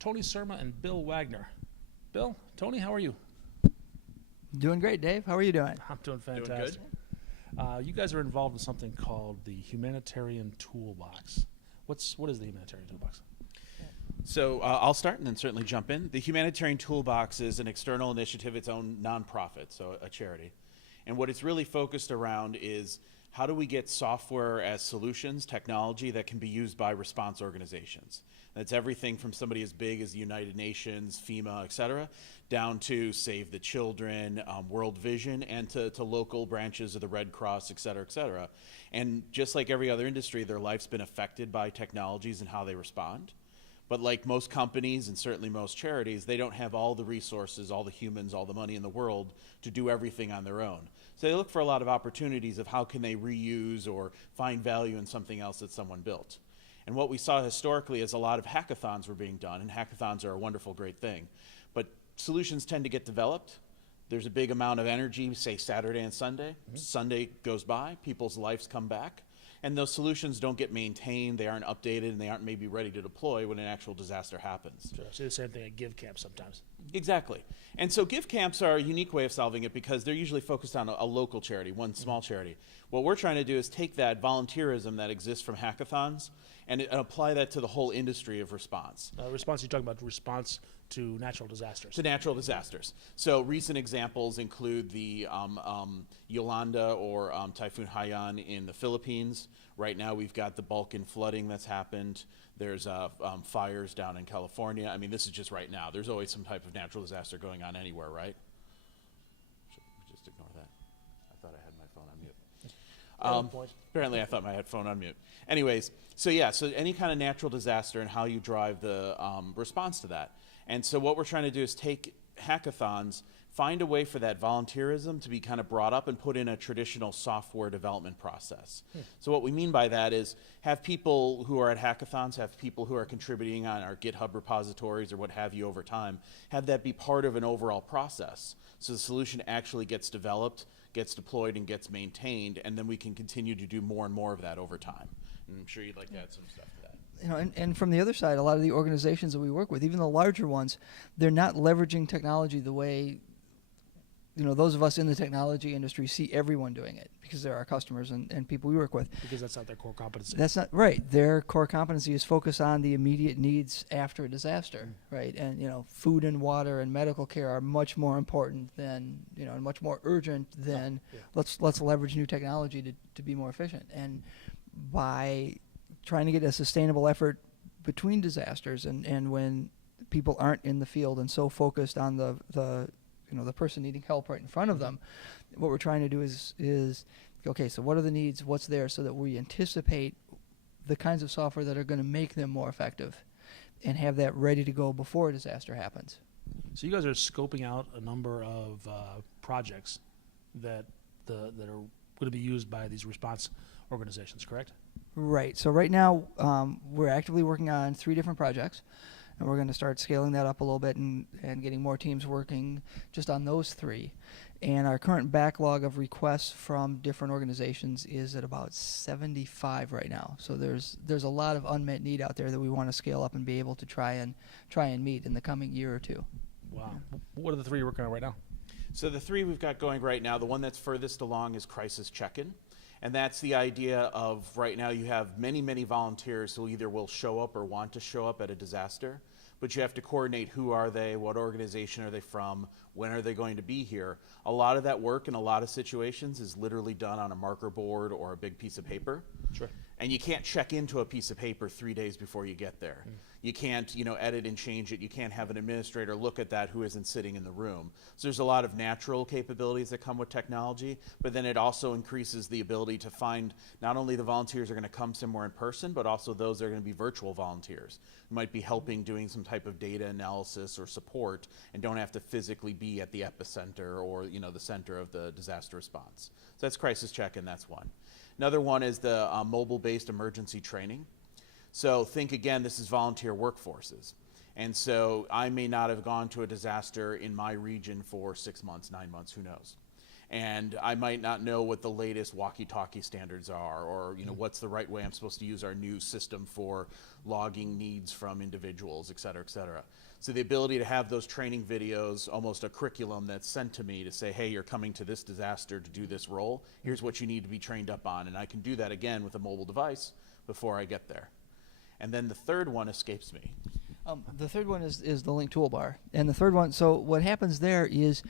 Tony Surma and Bill Wagner. Bill, Tony, how are you? Doing great, Dave. How are you doing? I'm doing fantastic. You guys are involved in something called the Humanitarian Toolbox. What is the Humanitarian Toolbox? So I'll start and then certainly jump in. The Humanitarian Toolbox is an external initiative, its own nonprofit, so a charity. And what it's really focused around is how do we get software as solutions, technology that can be used by response organizations. That's everything from somebody as big as the United Nations, FEMA, et cetera, down to Save the Children, World Vision, and to local branches of the Red Cross, et cetera, et cetera. And just like every other industry, their life's been affected by technologies and how they respond. But like most companies and certainly most charities, they don't have all the resources, all the humans, all the money in the world to do everything on their own. So they look for a lot of opportunities of how can they reuse or find value in something else that someone built. And what we saw historically is a lot of hackathons were being done, and hackathons are a wonderful, great thing. But solutions tend to get developed. There's a big amount of energy, say Saturday and Sunday. Sunday goes by, people's lives come back. And those solutions don't get maintained, they aren't updated, and they aren't maybe ready to deploy when an actual disaster happens. Sure. I see the same thing at Give Camp sometimes. Exactly. And so Give Camps are a unique way of solving it because they're usually focused on a local charity, one small charity. What we're trying to do is take that volunteerism that exists from hackathons and apply that to the whole industry of response. Response, you're talking about response to natural disasters. To natural disasters. So recent examples include the Yolanda or Typhoon Haiyan in the Philippines. Right now we've got the Balkan flooding that's happened. There's fires down in California. I mean, this is just right now. There's always some type of natural disaster going on anywhere, right? Should we just ignore that? I thought I had my phone on mute. Apparently I thought my headphone on mute. Anyways, so any kind of natural disaster and how you drive the response to that. And so what we're trying to do is take hackathons, find a way for that volunteerism to be kind of brought up and put in a traditional software development process. So what we mean by that is have people who are at hackathons, have people who are contributing on our GitHub repositories or what have you over time, have that be part of an overall process. So the solution actually gets developed, gets deployed, and gets maintained, and then we can continue to do more and more of that over time. And I'm sure you'd like to add some stuff to that. You know, and from the other side, a lot of the organizations that we work with, even the larger ones, they're not leveraging technology the way, you know, those of us in the technology industry see everyone doing it because they're our customers and people we work with. Because that's not their core competency. That's not right. Their core competency is focus on the immediate needs after a disaster, right? And, you know, food and water and medical care are much more important than, you know, and much more urgent than let's leverage new technology to be more efficient. And by trying to get a sustainable effort between disasters and when people aren't in the field and so focused on the person needing help right in front of them, what we're trying to do is okay, so what are the needs, what's there, so that we anticipate the kinds of software that are going to make them more effective and have that ready to go before a disaster happens. So you guys are scoping out a number of projects that are going to be used by these response organizations, correct? Right. So right now we're actively working on 3 different projects, and we're going to start scaling that up a little bit and getting more teams working just on those 3. And our current backlog of requests from different organizations is at about 75 right now. So there's a lot of unmet need out there that we want to scale up and be able to try and meet in the coming year or 2. Wow. What are the 3 you're working on right now? So the 3 we've got going right now, the one that's furthest along is crisis check-in. And that's the idea of right now you have many, many volunteers who either will show up or want to show up at a disaster, but you have to coordinate who are they, what organization are they from, when are they going to be here. A lot of that work in a lot of situations is literally done on a marker board or a big piece of paper. Sure. And you can't check into a piece of paper 3 days before you get there. You can't, edit and change it. You can't have an administrator look at that who isn't sitting in the room. So there's a lot of natural capabilities that come with technology, but then it also increases the ability to find not only the volunteers who are going to come somewhere in person, but also those that are going to be virtual volunteers who might be helping doing some type of data analysis or support and don't have to physically be at the epicenter or, the center of the disaster response. So that's crisis check-in, that's one. Another one is the mobile-based emergency training. So think again, this is volunteer workforces. And so I may not have gone to a disaster in my region for 6 months, 9 months, who knows. and I might not know what the latest walkie-talkie standards are, or what's the right way I'm supposed to use our new system for logging needs from individuals, et cetera, et cetera. So the ability to have those training videos, almost a curriculum that's sent to me to say, hey, you're coming to this disaster to do this role, here's what you need to be trained up on, and I can do that again with a mobile device before I get there. And then the third one escapes me. The third one is the link toolbar. And the third one, so what happens there is,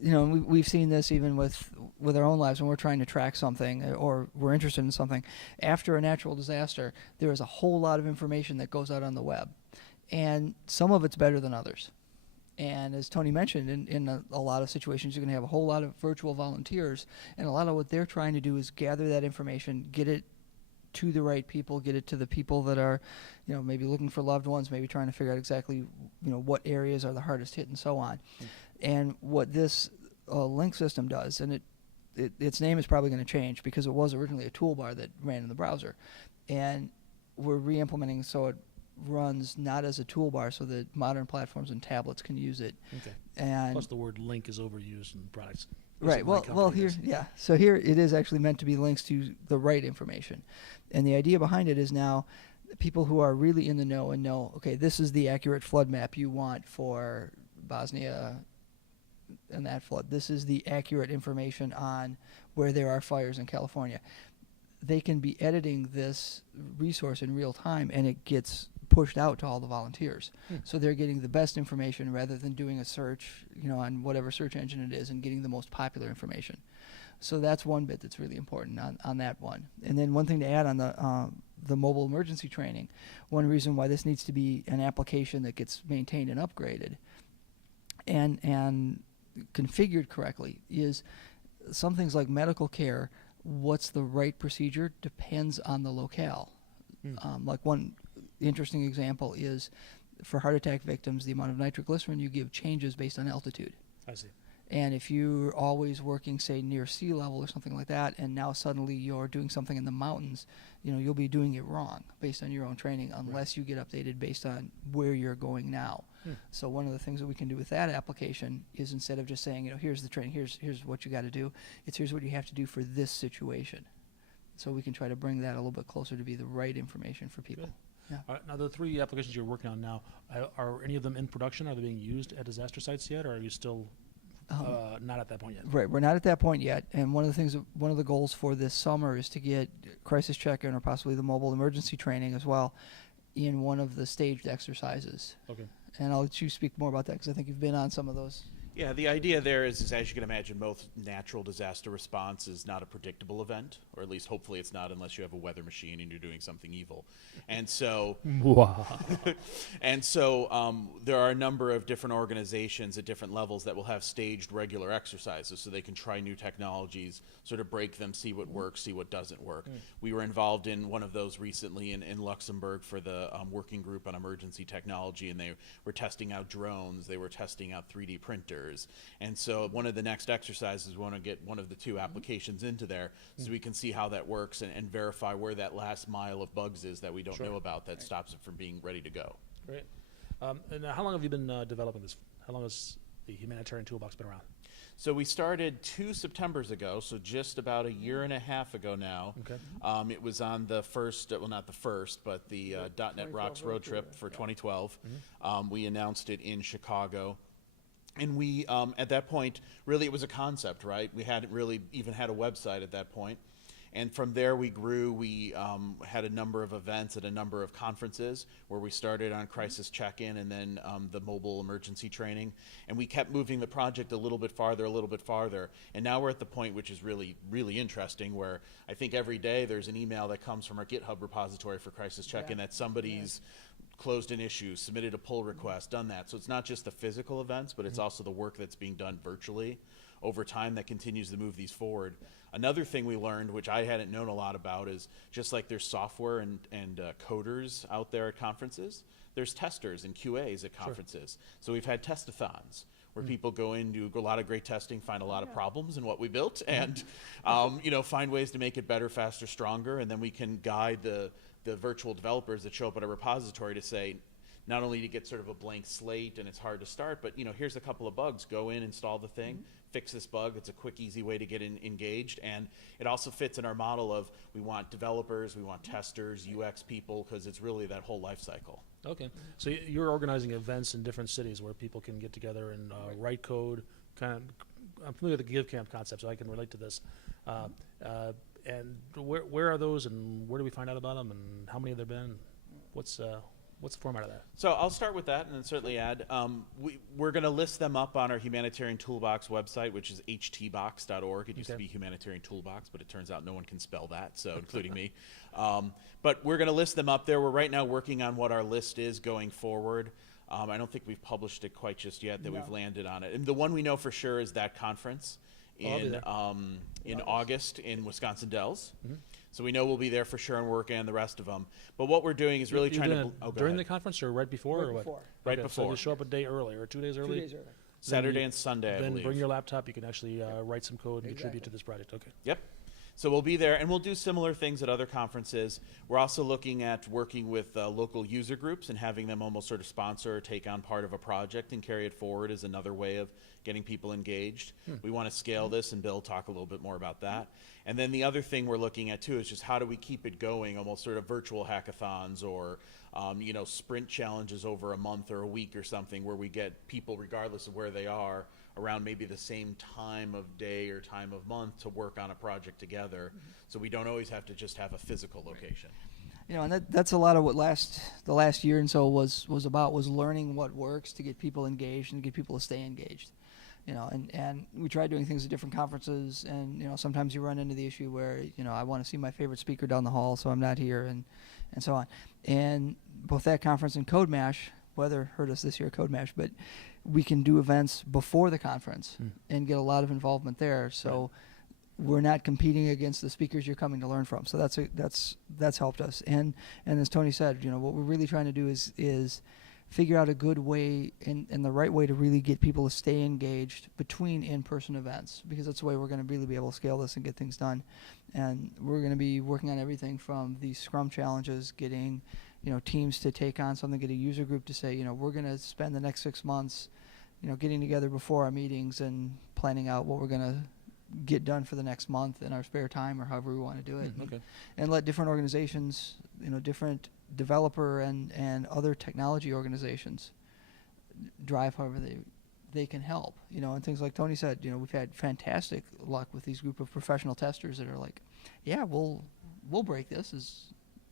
we've seen this even with our own lives when we're trying to track something or we're interested in something. After a natural disaster, there is a whole lot of information that goes out on the web. And some of it's better than others. And as Tony mentioned, in a lot of situations, you're going to have a whole lot of virtual volunteers. And a lot of what they're trying to do is gather that information, get it to the right people, get it to the people that are, maybe looking for loved ones, maybe trying to figure out exactly, what areas are the hardest hit and so on. And what this link system does, and its name is probably going to change because it was originally a toolbar that ran in the browser. And we're re-implementing so it runs not as a toolbar so that modern platforms and tablets can use it. Okay. And Plus the word link is overused in products. right. Well, here, yeah. So here it is actually meant to be links to the right information. And the idea behind it is now people who are really in the know and know, okay, this is the accurate flood map you want for Bosnia and that flood. This is the accurate information on where there are fires in California. They can be editing this resource in real time, and it gets pushed out to all the volunteers. So they're getting the best information rather than doing a search, on whatever search engine it is and getting the most popular information. So that's one bit that's really important on that one. And then one thing to add on the mobile emergency training, one reason why this needs to be an application that gets maintained and upgraded and configured correctly is some things like medical care. What's the right procedure depends on the locale. Like one interesting example is for heart attack victims, the amount of nitroglycerin you give changes based on altitude. I see. And if you're always working, say, near sea level or something like that, and now suddenly you're doing something in the mountains, you'll be doing it wrong based on your own training unless you get updated based on where you're going now. So one of the things that we can do with that application is instead of just saying, here's the training, here's what you got to do, it's here's what you have to do for this situation. So we can try to bring that a little bit closer to be the right information for people. Good. Yeah. All right, now, the three applications you're working on now, are any of them in production? Are they being used at disaster sites yet, or are you still not at that point yet? Right, we're not at that point yet. And one of the goals for this summer is to get crisis check-in or possibly the mobile emergency training as well in one of the staged exercises. Okay. And I'll let you speak more about that because I think you've been on some of those. Yeah, the idea there is, as you can imagine, most natural disaster response is not a predictable event, or at least hopefully it's not unless you have a weather machine and you're doing something evil. And so, there are a number of different organizations at different levels that will have staged regular exercises so they can try new technologies, sort of break them, see what works, see what doesn't work. We were involved in one of those recently in Luxembourg for the working group on emergency technology, and they were testing out drones, they were testing out 3D printers. And so one of the next exercises, we want to get one of the two applications into there so we can see how that works and verify where that last mile of bugs is that we don't know about that stops it from being ready to go. Great. And how long have you been developing this? How long has the Humanitarian Toolbox been around? So we started 2 Septembers ago, so just about a year and a half ago now. Okay. It was on the first, well, not the first, but the .NET Rocks road trip for 2012. We announced it in Chicago. And we, at that point, really it was a concept, right? We hadn't really even had a website at that point. And from there we grew. We had a number of events at a number of conferences where we started on crisis check-in and then the mobile emergency training. And we kept moving the project a little bit farther. And now we're at the point which is really, really interesting where I think every day there's an email that comes from our GitHub repository for crisis check-in that somebody's closed an issue, submitted a pull request, done that. So it's not just the physical events, but it's also the work that's being done virtually over time that continues to move these forward. Another thing we learned, which I hadn't known a lot about, is just like there's software and coders out there at conferences, there's testers and QAs at conferences. So we've had testathons where people go in, do a lot of great testing, find a lot of problems in what we built, and find ways to make it better, faster, stronger, and then we can guide the virtual developers that show up at a repository to say, not only to get sort of a blank slate and it's hard to start, but here's a couple of bugs. Go in, install the thing, fix this bug. It's a quick, easy way to get engaged, and it also fits in our model of we want developers, we want testers, UX people, because it's really that whole life cycle. Okay, so you're organizing events in different cities where people can get together and write code. I'm familiar with the Give Camp concept, so I can relate to this. And where are those, and where do we find out about them, and how many have there been? What's the format of that? So I'll start with that and then certainly add. We're going to list them up on our Humanitarian Toolbox website, which is htbox.org. It used to be Humanitarian Toolbox, but it turns out no one can spell that, so including me. But we're going to list them up there. We're right now working on what our list is going forward. I don't think we've published it quite just yet that we've landed on it. And the one we know for sure is that conference in August in Wisconsin Dells. So we know we'll be there for sure and working on the rest of them. But what we're doing is really trying to... during the conference or right before? Right or what? before. Right Okay, before. So you show up a day early or 2 days early? 2 days early. Saturday and Sunday, I Then believe. bring your laptop. You can actually write some code and contribute Exactly. to this project. Okay. Yep. So we'll be there, and we'll do similar things at other conferences. We're also looking at working with local user groups and having them almost sort of sponsor or take on part of a project and carry it forward as another way of getting people engaged. We want to scale this, and Bill talk a little bit more about that. And then the other thing we're looking at too is just how do we keep it going, almost sort of virtual hackathons or sprint challenges over a month or a week or something, where we get people, regardless of where they are, around maybe the same time of day or time of month to work on a project together. So we don't always have to just have a physical location. And that's a lot of what the last year and so was learning what works to get people engaged and get people to stay engaged. And we tried doing things at different conferences, and sometimes you run into the issue where I want to see my favorite speaker down the hall, so I'm not here, and so on. And both that conference and Code Mash, weather hurt us this year, Code Mash, but we can do events before the conference and get a lot of involvement there. So we're not competing against the speakers you're coming to learn from. So that's helped us. And as Tony said, what we're really trying to do is figure out a good way and the right way to really get people to stay engaged between in-person events, because that's the way we're going to really be able to scale this and get things done. And we're going to be working on everything from these Scrum challenges, getting teams to take on something, get a user group to say, we're going to spend the next 6 months, getting together before our meetings and planning out what we're going to get done for the next month in our spare time or however we want to do it. Okay. And let different organizations, different developer and other technology organizations drive however they can help. And things like Tony said, we've had fantastic luck with these group of professional testers that are like, yeah, we'll break this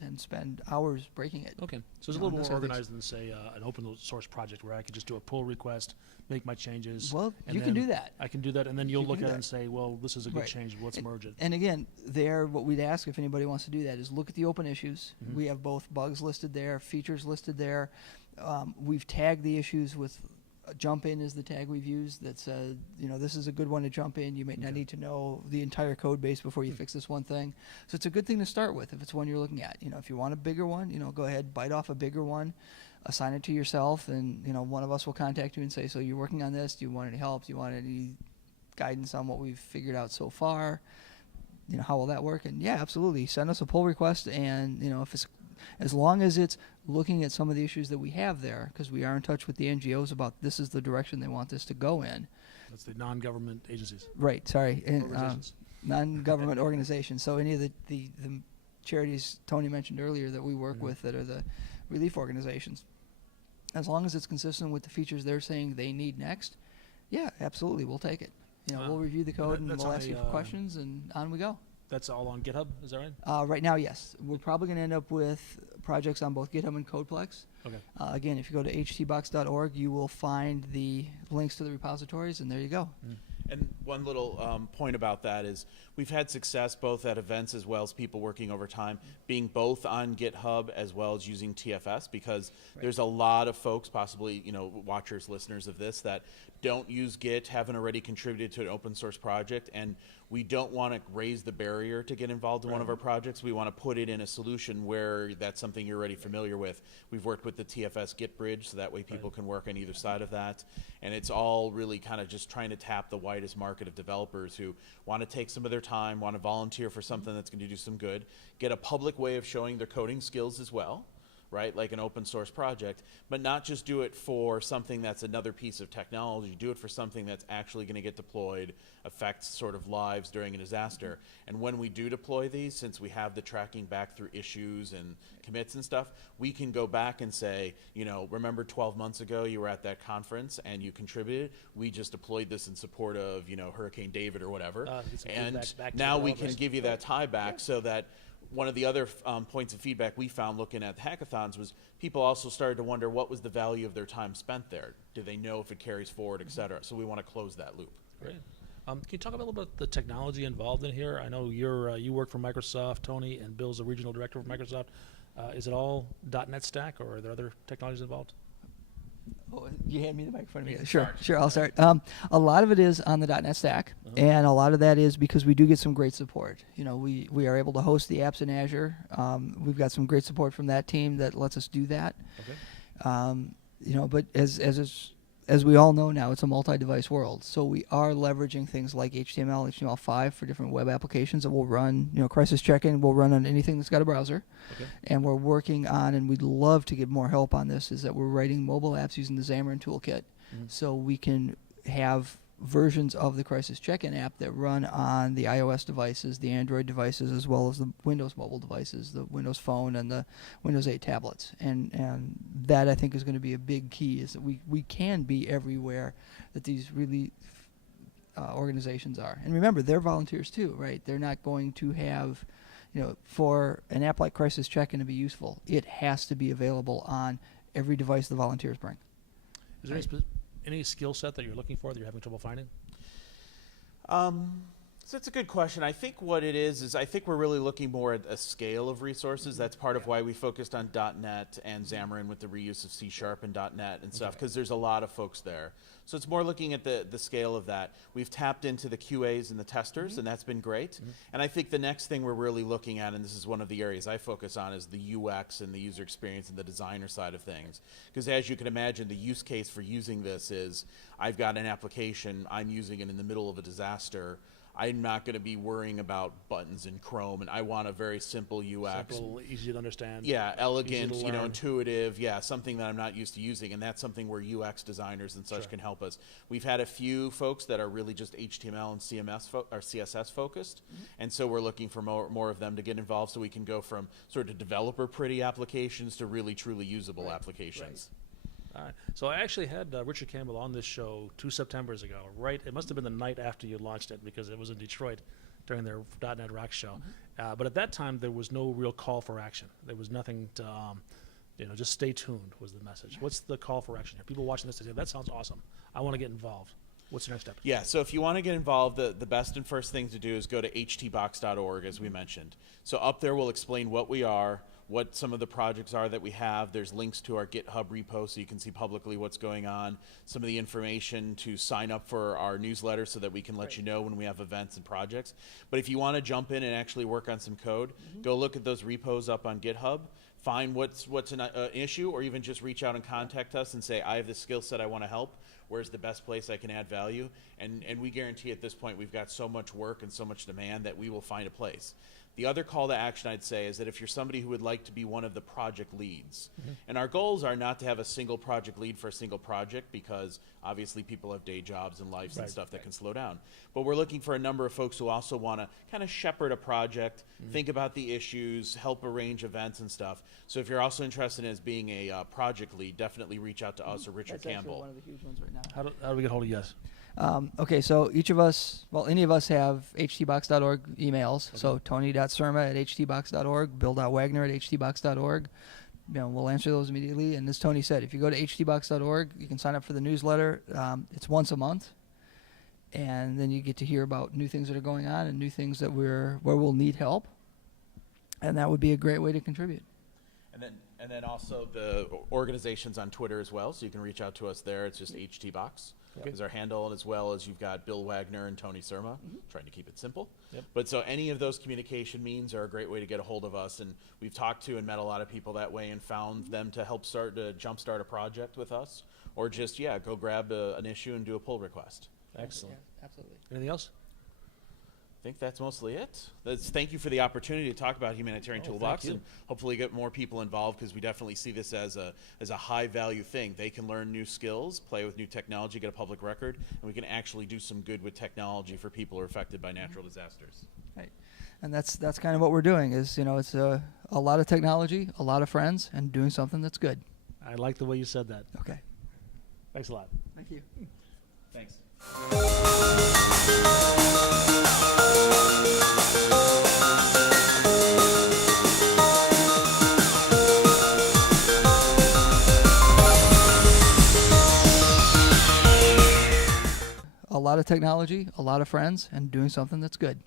and spend hours breaking it. Okay, so it's a little more organized than, say, an open source project where I could just do a pull request, make my changes. Well, and you can then do that. I can do that, and then you'll You look can at do it and that. say, well, this is a good Right. change, let's merge it. And again, what we'd ask if anybody wants to do that is look at the open issues. We have both bugs listed there, features listed there. We've tagged the issues with jump in is the tag we've used that said, this is a good one to jump in. You may not need to know the entire code base before you fix this one thing. So it's a good thing to start with if it's one you're looking at. If you want a bigger one, go ahead, bite off a bigger one, assign it to yourself, and one of us will contact you and say, so you're working on this, do you want any help? Do you want any guidance on what we've figured out so far? How will that work? And yeah, absolutely. Send us a pull request, and if it's as long as it's looking at some of the issues that we have there, because we are in touch with the NGOs about this is the direction they want this to go in. That's the non-government agencies. Right, sorry. And, Organizations. non-government organizations. So any of the charities Tony mentioned earlier that we work with that are the relief organizations, as long as it's consistent with the features they're saying they need next, yeah, absolutely, we'll take it. We'll review the code and that's we'll on ask you for questions, and on we go. That's all on GitHub, is that right? Right now, yes. We're probably going to end up with projects on both GitHub and Codeplex. Okay. Again, if you go to htbox.org, you will find the links to the repositories, and there you go. And one little point about that is we've had success both at events as well as people working over time being both on GitHub as well as using TFS, because there's a lot of folks, possibly watchers, listeners of this, that don't use Git, haven't already contributed to an open source project, and we don't want to raise the barrier to get involved in one of our projects. We want to put it in a solution where that's something you're already familiar with. We've worked with the TFS Git bridge, so that way people can work on either side of that. And it's all really kind of just trying to tap the widest market of developers who want to take some of their time, want to volunteer for something that's going to do some good, get a public way of showing their coding skills as well. right? Like an open source project, but not just do it for something that's another piece of technology. Do it for something that's actually going to get deployed, affect sort of lives during a disaster. And when we do deploy these, since we have the tracking back through issues and commits and stuff, we can go back and say, you know, remember 12 months ago you were at that conference and you contributed? We just deployed this in support of, you know, Hurricane David or whatever. And back to now the we can developers. give you that tie back so that one of the other points of feedback we found looking at the hackathons was people also started to wonder what was the value of their time spent there. Do they know if it carries forward, et cetera? So we want to close that loop. Great. Can you talk a little about the technology involved in here? I know you work for Microsoft, Tony, and Bill's the regional director for Microsoft. Is it all .NET stack, or are there other technologies involved? Oh, you hand me the microphone. Sure, I'll start. A lot of it is on the .NET stack, and a lot of that is because we do get some great support. You know, we are able to host the apps in Azure. We've got some great support from that team that lets us do that. Okay. You know, but as we all know now, it's a multi-device world. So we are leveraging things like HTML, HTML5 for different web applications that will run, you know, crisis check-in will run on anything that's got a browser. Okay. And we're working on, and we'd love to get more help on this, is that we're writing mobile apps using the Xamarin Toolkit. So we can have versions of the crisis check-in app that run on the iOS devices, the Android devices, as well as the Windows mobile devices, the Windows Phone and the Windows 8 tablets. And that, I think, is going to be a big key, is that we can be everywhere that these really organizations are. And remember, they're volunteers too, right? They're not going to have, you know, for an app like Crisis Check-in to be useful, it has to be available on every device the volunteers bring. Is there any skill set that you're looking for that you're having trouble finding? So it's a good question. I think what it is I think we're really looking more at a scale of resources. That's part of why we focused on .NET and Xamarin with the reuse of C# and .NET and stuff, because there's a lot of folks there. So it's more looking at the scale of that. We've tapped into the QAs and the testers, and that's been great. And I think the next thing we're really looking at, and this is one of the areas I focus on, is the UX and the user experience and the designer side of things. Because as you can imagine, the use case for using this is, I've got an application, I'm using it in the middle of a disaster. I'm not going to be worrying about buttons in Chrome, and I want a very simple UX. Simple, easy to understand. Yeah, elegant, easy to you know, learn. intuitive, yeah, something that I'm not used to using, and that's something where UX designers and such can help us. We've had a few folks that are really just HTML and CSS focused, and so we're looking for more of them to get involved so we can go from sort of developer pretty applications to really truly usable applications. All right. So I actually had Richard Campbell on this show 2 Septembers ago. Right, it must have been the night after you launched it, because it was in Detroit during their .NET Rocks show. But at that time, there was no real call for action. There was nothing to, you know, just stay tuned was the message. What's the call for action here? People watching this, they say, that sounds awesome. I want to get involved. What's the next step? Yeah, so if you want to get involved, the best and first thing to do is go to htbox.org, as we mentioned. So up there we'll explain what we are, what some of the projects are that we have. There's links to our GitHub repo so you can see publicly what's going on, some of the information to sign up for our newsletter so that we can let you know when we have events and projects. But if you want to jump in and actually work on some code, go look at those repos up on GitHub, find what's an issue, or even just reach out and contact us and say, I have this skill set, I want to help. Where's the best place I can add value? And we guarantee at this point we've got so much work and so much demand that we will find a place. The other call to action I'd say is that if you're somebody who would like to be one of the project leads, and our goals are not to have a single project lead for a single project, because obviously people have day jobs and lives and stuff that can slow down. But we're looking for a number of folks who also want to kind of shepherd a project, think about the issues, help arrange events and stuff. So if you're also interested in as being a project lead, definitely reach out to us or Richard That's Campbell. actually one of the huge ones right now. How do we get hold of you guys? Okay, so each of us, well, any of us have htbox.org emails. So tony.surma@htbox.org, bill.wagner@htbox.org. You know, we'll answer those immediately. And as Tony said, if you go to htbox.org, you can sign up for the newsletter. It's once a month. And then you get to hear about new things that are going on and new things that where we'll need help. And that would be a great way to contribute. And then also the organization's on Twitter as well, so you can reach out to us there. It's just HTBox is our handle, as well as you've got Bill Wagner and Tony Surma, trying to keep it simple. But so any of those communication means are a great way to get a hold of us, and we've talked to and met a lot of people that way and found them to help jumpstart a project with us, or just, go grab an issue and do a pull request. Excellent. Yeah, absolutely. Anything else? think that's mostly it. Thank you for the opportunity to talk about Humanitarian Oh, Toolbox thank you. and hopefully get more people involved, because we definitely see this as a high value thing. They can learn new skills, play with new technology, get a public record, and we can actually do some good with technology for people who are affected by natural disasters. Right. And that's kind of what we're doing is, it's a lot of technology, a lot of friends, and doing something that's good. I like the way you said that. Okay. Thanks a lot. Thank you. Thanks. A lot of technology, a lot of friends, and doing something that's good.